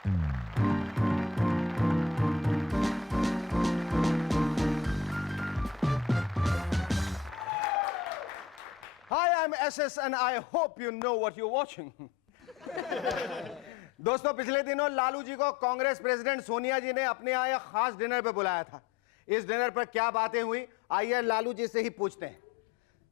Hi, I'm SS and I hope you know what you're watching. दोस्तों, पिछले दिनों लालू जी को कांग्रेस प्रेसिडेंट सोनिया जी ने अपने यहाँ एक खास डिनर पे बुलाया था। इस डिनर पर क्या बातें हुई, आइए लालू जी से ही पूछते हैं।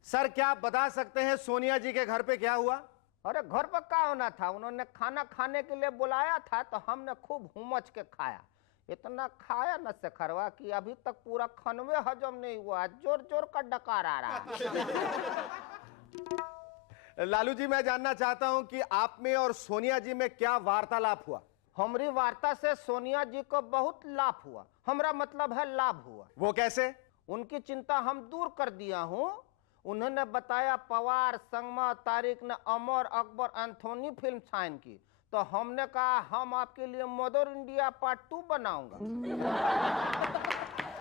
सर, क्या आप बता सकते हैं सोनिया जी के घर पे क्या हुआ? अरे घर पर क्या होना था, उन्होंने खाना खाने के लिए बुलाया था तो हमने खूब हुमच के खाया। इतना खाया न शेखरवा कि अभी तक पूरा खनवे हजम नहीं हुआ, जोर जोर का डकार आ रहा है। लालू जी, मैं जानना चाहता हूं कि आप में और सोनिया जी में क्या वार्तालाप हुआ? हमारी वार्ता से सोनिया जी को बहुत लाभ हुआ, हमारा मतलब है लाभ हुआ। वो कैसे? उनकी चिंता हम दूर कर दिया हूँ। उन्होंने बताया पवार, संगमा, तारिक ने Amar Akbar Anthony film sign की, तो हमने कहा हम आपके लिए मदर इंडिया पार्ट 2 बनाऊंगा।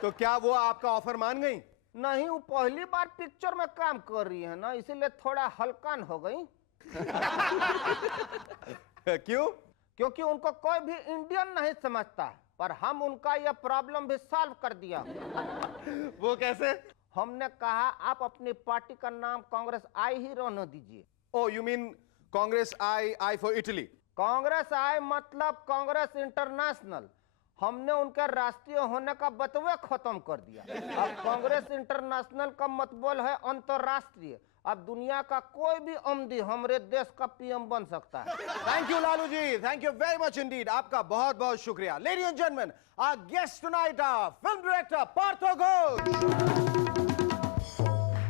तो क्या वो आपका ऑफर मान गई? नहीं, वो पहली बार पिक्चर में काम कर रही है ना, इसीलिए थोड़ा हल्कान हो गई। क्यों? क्योंकि उनको कोई भी इंडियन नहीं समझता है, पर हम उनका यह प्रॉब्लम भी सॉल्व कर दिया। वो कैसे? हमने कहा आप अपनी पार्टी का नाम कांग्रेस आई ही रहने दीजिए। Oh, you mean Congress I for Italy? Congress I मतलब कांग्रेस इंटरनेशनल। हमने उनके राष्ट्रीय होने का बतवे खत्म कर दिया। अब कांग्रेस इंटरनेशनल का मतलब है अंतरराष्ट्रीय। अब दुनिया का कोई भी अमदी हमारे देश का पीएम बन सकता है। Thank you Lalu ji, thank you very much indeed. आपका बहुत बहुत शुक्रिया। Ladies and gentleman, our guest tonight are film director Partho Ghosh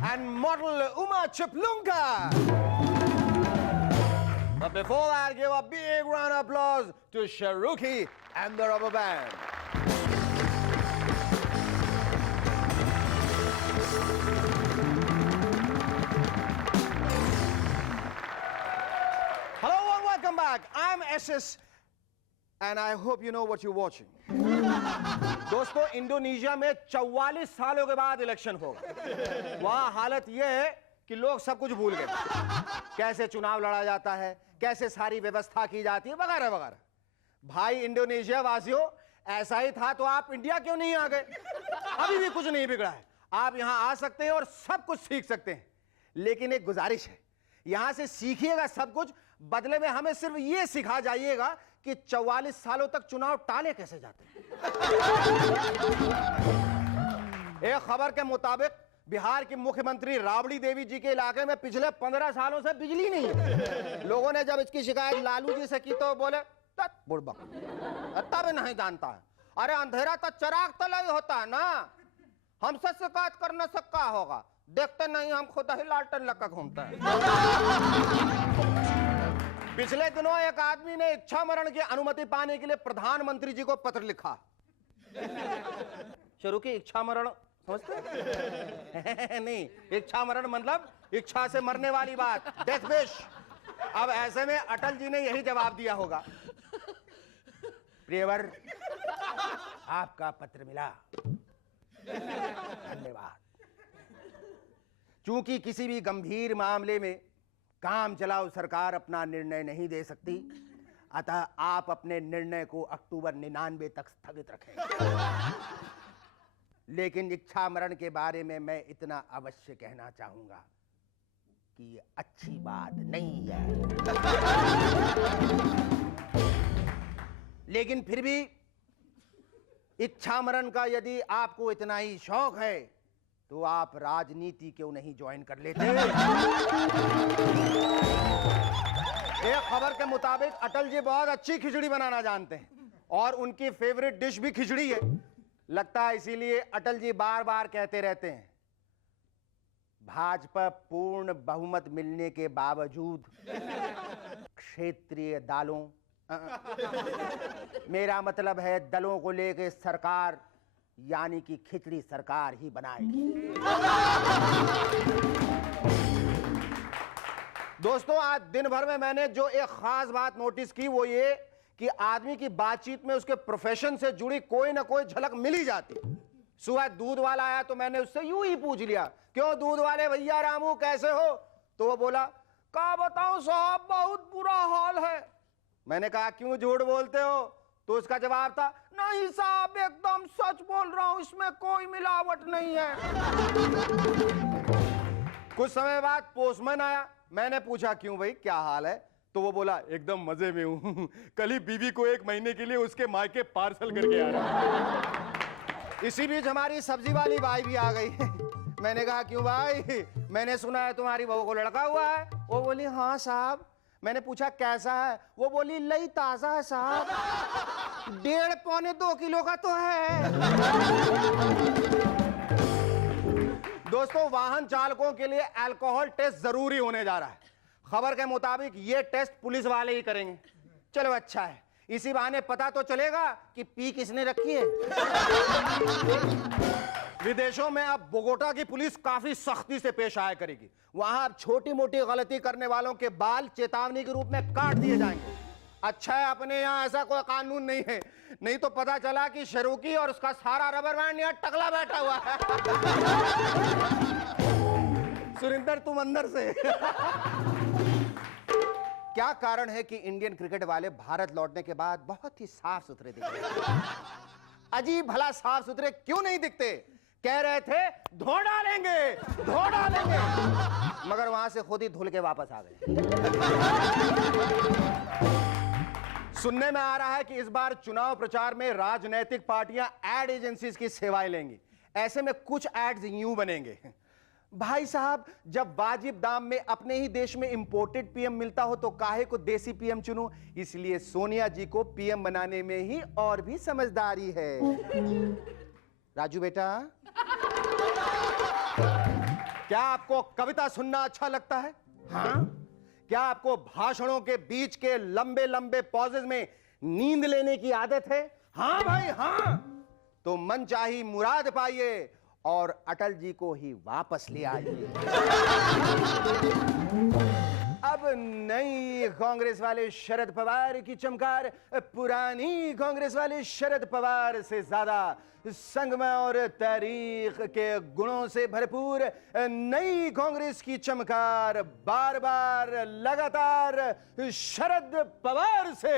and model Uma Chiplunka. But before that, give a big round of applause to Sharuki and the Rubber Band. Hello and welcome back. I'm SS and I hope you know what you're watching. दोस्तों, Indonesia में 44 सालों के बाद election होगा। वहां हालत यह है कि लोग सब कुछ भूल गए, कैसे चुनाव लड़ा जाता है, कैसे सारी व्यवस्था की जाती है, वगैरह वगैरह। भाई इंडोनेशिया वासियों, ऐसा ही था तो आप इंडिया क्यों नहीं आ गए? अभी भी कुछ नहीं बिगड़ा है, आप यहां आ सकते हैं और सब कुछ सीख सकते हैं। लेकिन एक गुजारिश है, यहां से सीखिएगा सब कुछ, बदले में हमें सिर्फ ये सिखा जाइएगा कि 44 सालों तक चुनाव टाले कैसे जाते हैं। एक खबर के मुताबिक बिहार की मुख्यमंत्री राबड़ी देवी जी के इलाके में पिछले 15 सालों से बिजली नहीं है। लोगों ने जब इसकी शिकायत लालू जी से की तो बोले बुड़बक, तब नहीं जानता है। अरे अंधेरा तो चराग तले होता है ना, हमसे शिकायत करने से क्या होगा, देखते नहीं हम खुद ही लालटेन लगा घूमता है। पिछले दिनों एक आदमी ने इच्छा मरण की अनुमति पाने के लिए प्रधानमंत्री जी को पत्र लिखा। शुरू की इच्छा मरण समझते? नहीं, इच्छा मरण मतलब इच्छा से मरने वाली बात, डेथ विश। अब ऐसे में अटल जी ने यही जवाब दिया होगा, प्रियवर आपका पत्र मिला, धन्यवाद। चूंकि किसी भी गंभीर मामले में काम चलाओ सरकार अपना निर्णय नहीं दे सकती, अतः आप अपने निर्णय को अक्टूबर 99 तक स्थगित रखें। लेकिन इच्छा मरण के बारे में मैं इतना अवश्य कहना चाहूंगा कि ये अच्छी बात नहीं है। लेकिन फिर भी इच्छा मरण का यदि आपको इतना ही शौक है तो आप राजनीति क्यों नहीं ज्वाइन कर लेते? एक खबर के मुताबिक अटल जी बहुत अच्छी खिचड़ी बनाना जानते हैं और उनकी फेवरेट डिश भी खिचड़ी है। लगता है इसीलिए अटल जी बार बार कहते रहते हैं, भाजपा पूर्ण बहुमत मिलने के बावजूद क्षेत्रीय दलों, मेरा मतलब है दलों को लेकर सरकार यानी कि खिचड़ी सरकार ही बनाएगी। दोस्तों, आज दिन भर में मैंने जो एक खास बात नोटिस की वो ये कि आदमी की बातचीत में उसके प्रोफेशन से जुड़ी कोई ना कोई झलक मिल ही जाती। सुबह दूध वाला आया तो मैंने उससे यूं ही पूछ लिया, क्यों दूध वाले भैया रामू कैसे हो? तो वो बोला, क्या बताऊं साहब, बहुत बुरा हाल है। मैंने कहा क्यों झूठ बोलते हो? तो उसका जवाब था, नहीं साहब एकदम सच बोल रहा हूं, इसमें कोई मिलावट नहीं है। कुछ समय बाद पोस्टमैन आया, मैंने पूछा क्यों भाई क्या हाल है? तो वो बोला एकदम मजे में हूं, कल ही बीवी को 1 महीने के लिए उसके मायके पार्सल करके आ रहा। इसी बीच हमारी सब्जी वाली भाई भी आ गई। मैंने कहा क्यों भाई, मैंने सुना है तुम्हारी बहू को लड़का हुआ है। वो बोली हाँ साहब। मैंने पूछा कैसा है? वो बोली लई ताजा है साहब, 1.5 पौने 2 किलो का तो है। दोस्तों, वाहन चालकों के लिए अल्कोहल टेस्ट जरूरी होने जा रहा है। खबर के मुताबिक ये टेस्ट पुलिस वाले ही करेंगे। चलो अच्छा है, इसी बहाने पता तो चलेगा कि पी किसने रखी है। विदेशों में अब बोगोटा की पुलिस काफी सख्ती से पेश आया करेगी। वहां अब छोटी मोटी गलती करने वालों के बाल चेतावनी के रूप में काट दिए जाएंगे। अच्छा है अपने यहाँ ऐसा कोई कानून नहीं है, नहीं तो पता चला कि शरूकी और उसका सारा रबर बैंड यहाँ टकला बैठा हुआ है। सुरिंदर तुम अंदर से। क्या कारण है कि इंडियन क्रिकेट वाले भारत लौटने के बाद बहुत ही साफ सुथरे दिख रहे? अजीब भला साफ सुथरे क्यों नहीं दिखते? कह रहे थे धो डालेंगे, मगर वहां से खुद ही धुल के वापस आ गए। सुनने में आ रहा है कि इस बार चुनाव प्रचार में राजनीतिक पार्टियां एड एजेंसीज की सेवाएं लेंगी। ऐसे में कुछ एड्स यूं बनेंगे, भाई साहब जब वाजिब दाम में अपने ही देश में इंपोर्टेड पीएम मिलता हो तो काहे को देसी पीएम चुनूं, इसलिए सोनिया जी को पीएम बनाने में ही और भी समझदारी है। राजू बेटा, क्या आपको कविता सुनना अच्छा लगता है? हाँ? क्या आपको भाषणों के बीच के लंबे लंबे पॉजेज में नींद लेने की आदत है? हाँ भाई हाँ। तो मनचाही मुराद पाइए और अटल जी को ही वापस ले आइए। अब नई कांग्रेस वाले शरद पवार की चमकार पुरानी कांग्रेस वाले शरद पवार से ज्यादा संगम और तारीख के गुणों से भरपूर नई कांग्रेस की चमकार बार बार लगातार शरद पवार से।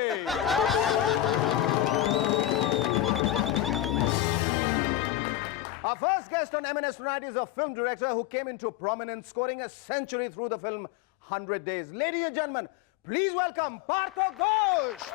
Our first guest on M&S tonight is a film director who came into prominence, scoring a century through the film 100 Days. Ladies and gentlemen, please welcome Partho Ghosh.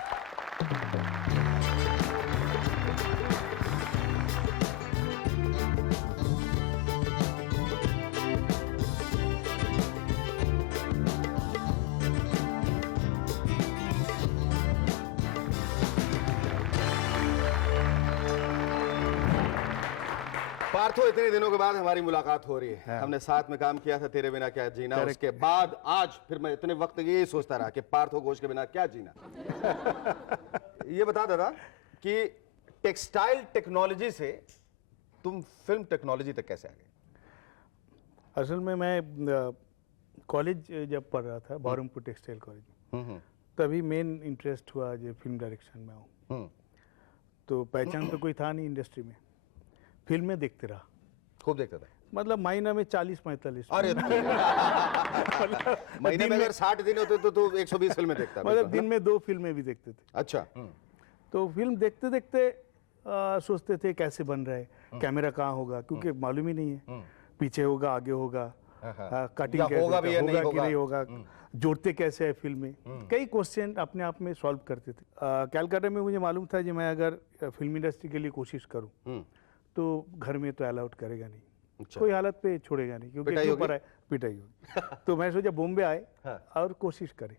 Partho, इतने दिनों के बाद हमारी मुलाकात हो रही है। हाँ। हमने साथ में काम किया था तेरे बिना क्या जीना, उसके बाद आज फिर मैं इतने वक्त ये सोचता रहा कि पार्थो घोष के बिना क्या जीना। ये बता दादा कि टेक्सटाइल टेक्नोलॉजी से तुम फिल्म टेक्नोलॉजी तक कैसे आ गए? असल में मैं कॉलेज जब पढ़ रहा था बहरमपुर टेक्सटाइल कॉलेज, तभी मेन इंटरेस्ट हुआ जो फिल्म डायरेक्शन में आऊँ। तो पहचान तो कोई था नहीं इंडस्ट्री में, फिल्में देखते रहा, खूब देखता था। मतलब महीना में 40-45। अरे महीने में अगर 60 दिन होते तो 120 फिल्में देखता। मतलब दिन में 2 फिल्में भी देखते थे। अच्छा। तो फिल्म देखते देखते सोचते थे कैसे बन रहा है, कैमरा कहाँ होगा, क्योंकि मालूम ही नहीं है, पीछे होगा आगे होगा, कटिंग कैसे होगा कि नहीं होगा, जोड़ते कैसे है फिल्म में। कई क्वेश्चन अपने आप में सॉल्व करते थे। कैलकाटा में मुझे मालूम था कि मैं अगर फिल्म इंडस्ट्री के लिए कोशिश करूँ तो घर में तो अलाउड करेगा नहीं। अच्छा। कोई हालत पे छोड़ेगा नहीं, क्योंकि पिटाई होगी। तो मैं सोचा बॉम्बे आए और कोशिश करें।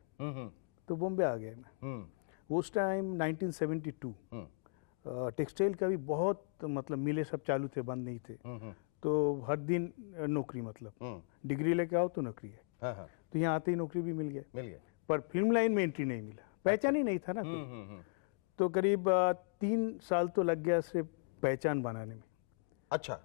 तो बॉम्बे आ गया मैं। उस टाइम 1972 टेक्सटाइल का भी बहुत मतलब मिले सब चालू थे, बंद नहीं थे। तो हर दिन नौकरी, मतलब डिग्री लेके आओ तो नौकरी है। तो यहाँ आते ही नौकरी भी मिल गया, पर फिल्म लाइन में एंट्री नहीं मिला, पहचान ही नहीं था ना। तो करीब 3 साल तो लग गया सिर्फ पहचान बनाने में। अच्छा,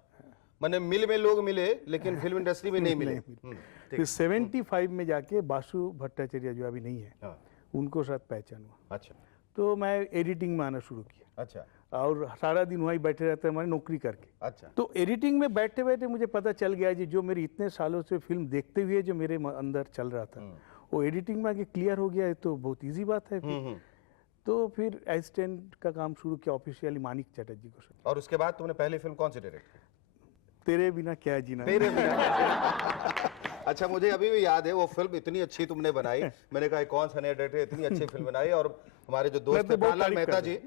मैंने मिल में लोग मिले लेकिन फिल्म इंडस्ट्री में नहीं मिले। फिर 75 में जाके बासु भट्टाचार्य जो अभी नहीं है, उनको साथ पहचान हुआ। अच्छा। तो मैं एडिटिंग में आना शुरू किया। अच्छा। और सारा दिन वहीं बैठे रहते हमारी नौकरी करके। अच्छा। तो एडिटिंग में बैठे बैठे मुझे पता चल गया जी, जो मेरी इतने सालों से फिल्म देखते हुए जो मेरे अंदर चल रहा था वो एडिटिंग में आगे क्लियर हो गया है, तो बहुत ईजी बात है। तो फिर असिस्टेंट का काम शुरू किया ऑफिशियली मानिक चटर्जी को। और उसके बाद तुमने पहली फिल्म कौन सी डायरेक्ट की? तेरे बिना क्या जीना। तेरे बिना। अच्छा, मुझे अभी भी याद है वो फिल्म इतनी अच्छी तुमने बनाई। मैंने कहा कौन सा नया डायरेक्टर इतनी अच्छी फिल्म बनाई। और हमारे जो दोस्त थे लाल मेहता जी,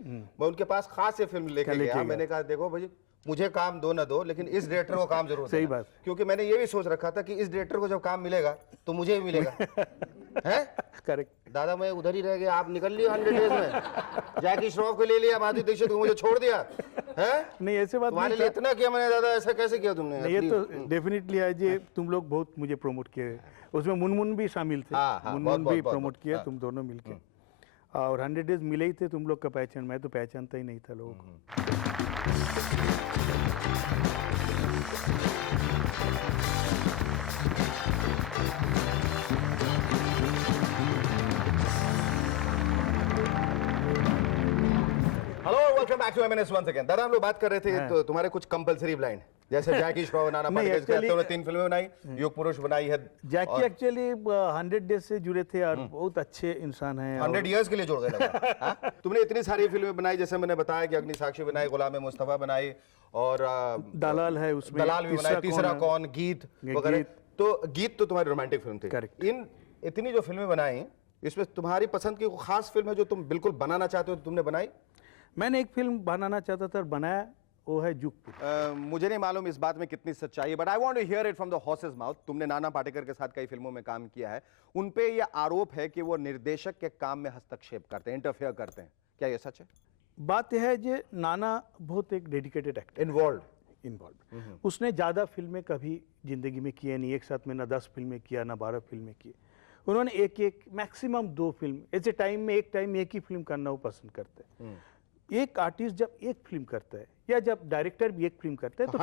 मैं उनके पास खास ये फिल्म लेके गया। मैंने कहा देखो भाई, मुझे काम दो ना दो, लेकिन इस डायरेक्टर को काम जरूर सही बात। क्योंकि मैंने ये भी सोच रखा था कि इस डायरेक्टर को जब काम मिलेगा तो मुझे भी मिलेगा। है करेक्ट। दादा मैं उधर ही रह गया, आप निकल लिए 100 डेज में। जैकी श्रॉफ को ले लिया, माधुरी दीक्षित को मुझे छोड़ दिया। है नहीं ऐसे बात तुम्हारे लिए इतना किया मैंने, दादा ऐसा कैसे किया तुमने? ये तो डेफिनेटली है जी, तुम लोग बहुत मुझे प्रमोट किए। उसमें मुनमुन भी शामिल थे। मुनमुन भी प्रमोट किया तुम दोनों मिलके। और 100 डेज मिले ही थे तुम लोग का पहचान, मैं तो पहचानता ही नहीं था लोगों को। Hello, welcome back to MNS once again. दादा हम लोग बात कर रहे थे तो तुम्हारे कुछ कंपलसरी ब्लाइंड, जैसे जैकी श्रॉफ, नाना पाटेकर कहते हैं 3 फिल्में बनाई, युग पुरुष बनाई है। जैकी एक्चुअली 100 डेज से जुड़े थे और बहुत अच्छे इंसान हैं। 100 इयर्स के लिए जोड़ गए लगा। तुमने इतनी सारी फिल्में बनाई, जैसे मैंने बताया कि अग्निसाक्षी बनाई, गुलाम मुस्तफा बनाई, और दलाल है उसमें, दलाल भी बनाई, तीसरा कौन, गीत वगैरह। तो गीत तो तुम्हारी रोमांटिक फिल्म थी। करेक्ट। इन इतनी जो फिल्में बनाई, इसमें तुम्हारी पसंद की कोई खास फिल्म है जो तुम बिल्कुल बनाना चाहते हो, तुमने बनाई? मैंने एक फिल्म बनाना चाहता था और बनाया, वो है जुगपुर। मुझे नहीं मालूम इस बात में कितनी सच्चाई है, but I want to hear it from the horse's mouth. तुमने नाना पाटेकर के साथ कई फिल्मों में काम किया है, उन पे ये आरोप है कि वो निर्देशक के काम में हस्तक्षेप करते हैं, इंटरफेयर करते हैं। क्या ये सच है? बात यह है कि नाना बहुत एक डेडिकेटेड एक्टर, इन्वॉल्व। उसने ज़्यादा फिल्में कभी जिंदगी में किए नहीं, एक साथ में ना 10 फिल्में किया ना 12 फिल्में की। उन्होंने एक मैक्सिमम 2 फिल्म, ऐसे टाइम में एक ही फिल्म करना वो पसंद करते हैं। एक आर्टिस्ट जब एक फिल्म करता है या जब डायरेक्टर भी एक फिल्म करता है तो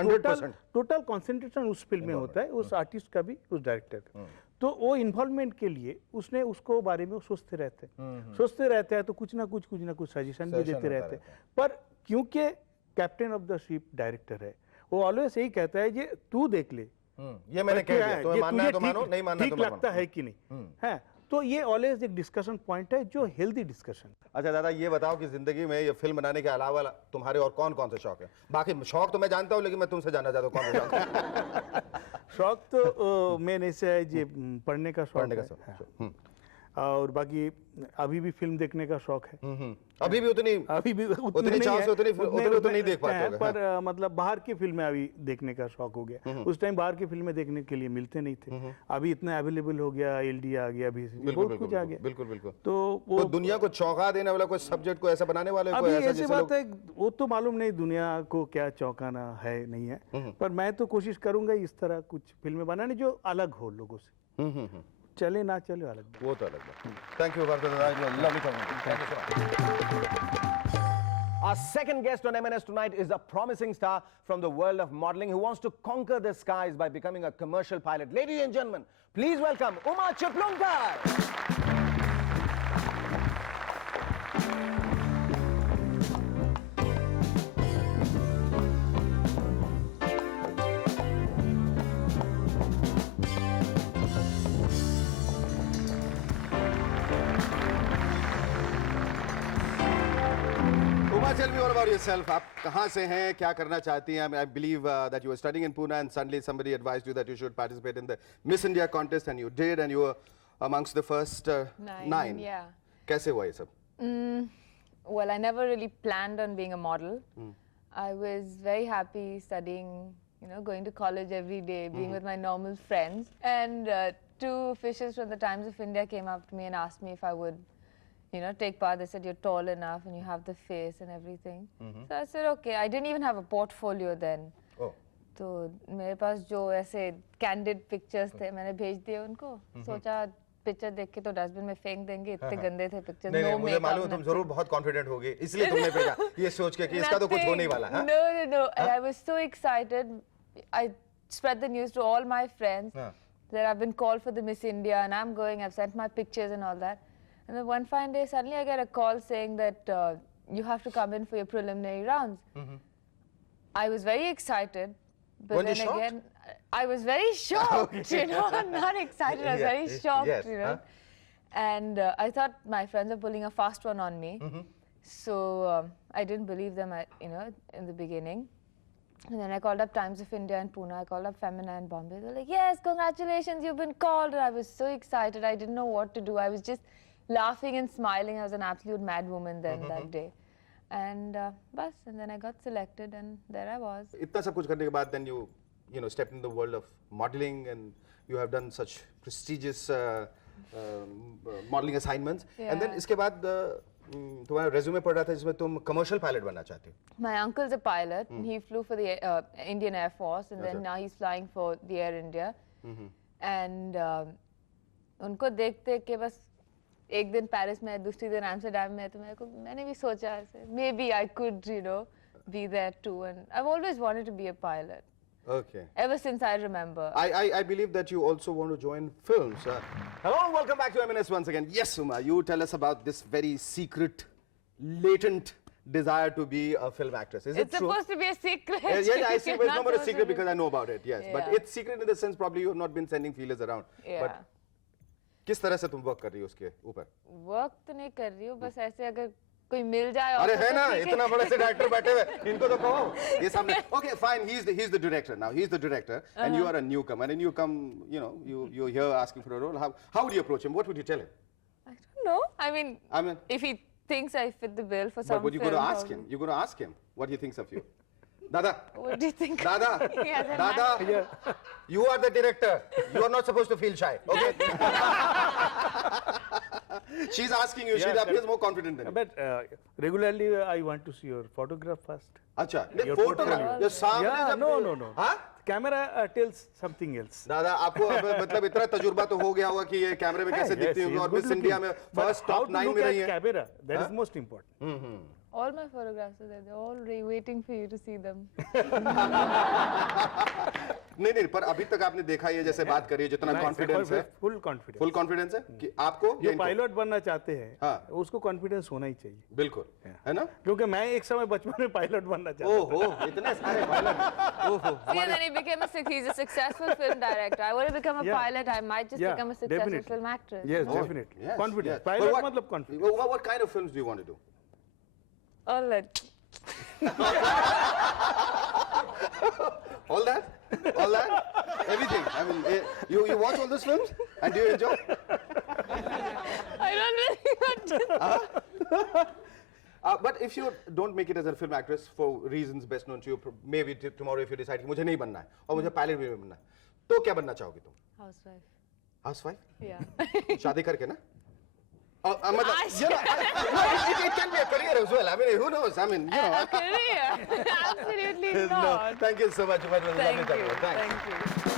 टोटल कंसंट्रेशन उस फिल्म में होता है, उस आर्टिस्ट का भी, उस डायरेक्टर का। तो वो इन्वॉल्वमेंट के लिए उसने उसको बारे में सोचते रहते हैं तो कुछ ना कुछ सजेशन भी देते रहते हैं। पर क्योंकि captain of the ship director है, वो ऑलवेज यही कहता है कि तू देख ले, ये मैंने कह दिया, तो मानना है तो मानो, नहीं मानना तो ठीक लगता है कि नहीं है। तो ये ऑलवेज एक डिस्कशन पॉइंट है, जो हेल्दी डिस्कशन। अच्छा दादा, ये बताओ कि जिंदगी में ये फिल्म बनाने के अलावा तुम्हारे और कौन कौन से शौक है? बाकी शौक तो मैं जानता हूँ, लेकिन मैं तुमसे जानना चाहता हूँ कौन से शौक है? शौक तो मेन ऐसे है जी, पढ़ने का शौक। और बाकी अभी भी फिल्म देखने का शौक है। अभी भी उतनी चाव से उतनी नहीं देख पाते होगे। पर मतलब बाहर की फिल्में अभी देखने का शौक हो गया। उस टाइम बाहर की फिल्में देखने के लिए मिलते नहीं थे, अभी इतना अवेलेबल हो गया, LD आ गया, अभी बहुत कुछ आ गया। बिल्कुल। तो वो दुनिया को चौंका देने वाला कोई सब्जेक्ट को ऐसा बनाने वाले अभी ऐसी बात है, वो तो मालूम नहीं दुनिया को क्या चौंकाना है नहीं है, पर मैं तो कोशिश करूंगा इस तरह कुछ फिल्में बनाने जो अलग हो लोगों से। चले ना चले अलग, वो तो अलग बात। Thank you lovely talking. Thank you so much. Our second guest on MNS tonight is a promising star from the world of modeling who wants to conquer the skies by becoming a commercial pilot. Ladies and gentlemen, please welcome Uma Chiplunkar. Tell me all about yourself. आप कहाँ से हैं, क्या करना चाहती हैं? I believe that you were studying in Pune and suddenly somebody advised you that you should participate in the Miss India contest and you did, and you were amongst the first 9. Yeah. कैसे हुआ ये सब? Well, I never really planned on being a model. I was very happy studying, going to college every day, being with my normal friends. And 2 officials from the Times of India came up to me and asked me if I would take part. They said, you're tall enough and you have the face and everything. So I said, okay. I didn't even have a portfolio then. Oh. तो मेरे पास जो ऐसे candid pictures थे, मैंने भेज दिए उनको। सोचा पिक्चर देख के तो डस्टबिन में फेंक देंगे, इतने गंदे थे पिक्चर्स। नहीं, मुझे मालूम तुम जरूर बहुत कॉन्फिडेंट होगी, इसलिए तुमने भेजा ये सोच के कि इसका तो कुछ होने वाला है। No. And I was so excited. I spread the news to all my friends that I've been called for the Miss India and I'm going. I've sent my pictures and all that. And then one fine day, suddenly I get a call saying that you have to come in for your preliminary rounds. I was very excited, but Weren't then you shocked? again, I was very shocked. I'm not excited. I was very shocked, Yes. And I thought my friends were pulling a fast one on me. So I didn't believe them, in the beginning. And then I called up Times of India in Pune. I called up Femina in Bombay. They were like, yes, congratulations, you've been called. And I was so excited. I didn't know what to do. I was just laughing and smiling. I was an absolute mad woman then that day. And and then I got selected and there I was. इतना सब कुछ करने के बाद then you stepped in the world of modeling and you have done such prestigious modeling assignments. And then Yeah. इसके बाद तुम्हारा resume पढ़ रहा था जिसमें तुम commercial pilot बनना चाहते हो. My uncle's a pilot. He flew for the Indian Air Force and then now he's flying for the Air India. And उनको देखते कि बस एक दिन पेरिस में दूसरी दिन एम्स्टर्डम में तो मैंने भी सोचा ऐसे maybe I could be there too and I've always wanted to be a pilot. Okay. Ever since I remember. I believe that you also want to join films. Hello and welcome back to M&S once again. Yes, Suma, you tell us about this very secret, latent desire to be a film actress. Is It's it true? supposed to be a secret. Yeah, I see. You're But it's not not a supposed secret to because I know about it. Yes, but Yeah. it's secret in the sense probably you have not been sending feelers around. Yeah. But किस तरह से तुम work कर रही हो उसके ऊपर? Work तो नहीं कर रही हूँ बस ऐसे अगर कोई मिल जाए अरे offer है तो ना ठीक है। इतना बड़े से डायरेक्टर बैठे हुए इनको तो कहो ये सामने okay fine he's the director now he's the director and you are a newcomer and you come you're here asking for a role how would you approach him what would you tell him I don't know. I mean, I mean if he thinks I fit the bill for some but you're going to film, ask him you're going to ask him what he thinks of you Dada What do you think? Dada He has an Dada you are the director you are not supposed to feel shy okay she's asking you she Yeah, appears more confident than you But regularly I want to see your photograph first. अच्छा Your photograph portfolio. ये सामने Yeah, जब no. हाँ Camera tells something else. दादा आपको अब मतलब इतना तजुर्बा तो हो गया होगा कि ये कैमरे में कैसे दिखती होंगी और मिस इंडिया में फर्स्ट टॉप 9 में रही है Camera, that is most important. All my photographs are there. They're all waiting for you to see them. नहीं पर अभी तक आपने देखा ये जैसे बात करी है जितना Nice, कॉन्फिडेंस है full confidence. फुल कॉन्फिडेंस है कि आपको जो पायलट बनना चाहते हैं हाँ। उसको कॉन्फिडेंस होना ही चाहिए बिल्कुल है ना क्योंकि मैं एक समय बचपन में पायलट बनना चाहता था ओहो इतने सारे पायलट ओहो See, and then he became he's a successful film director. I want to become a Yeah. pilot. I might just Yeah, become a successful definitely. film actress. Yes, Oh, definitely. yes, Confidence. yes. Pilot But मतलब confidence. what kind of films do you want to do All that. all that everything I mean you watch all those films and do you enjoy I don't really want to. but if you don't make it as a film actress for reasons best known to you, maybe tomorrow if you decide कि मुझे नहीं बनना है और मुझे pilot भी नहीं बनना है तो क्या बनना चाहोगे तुम Housewife. Housewife Yeah. शादी करके ना मतलब it can be a career as well I mean who knows I mean A career? Absolutely not. Thank you so much. Thank you. Thank you.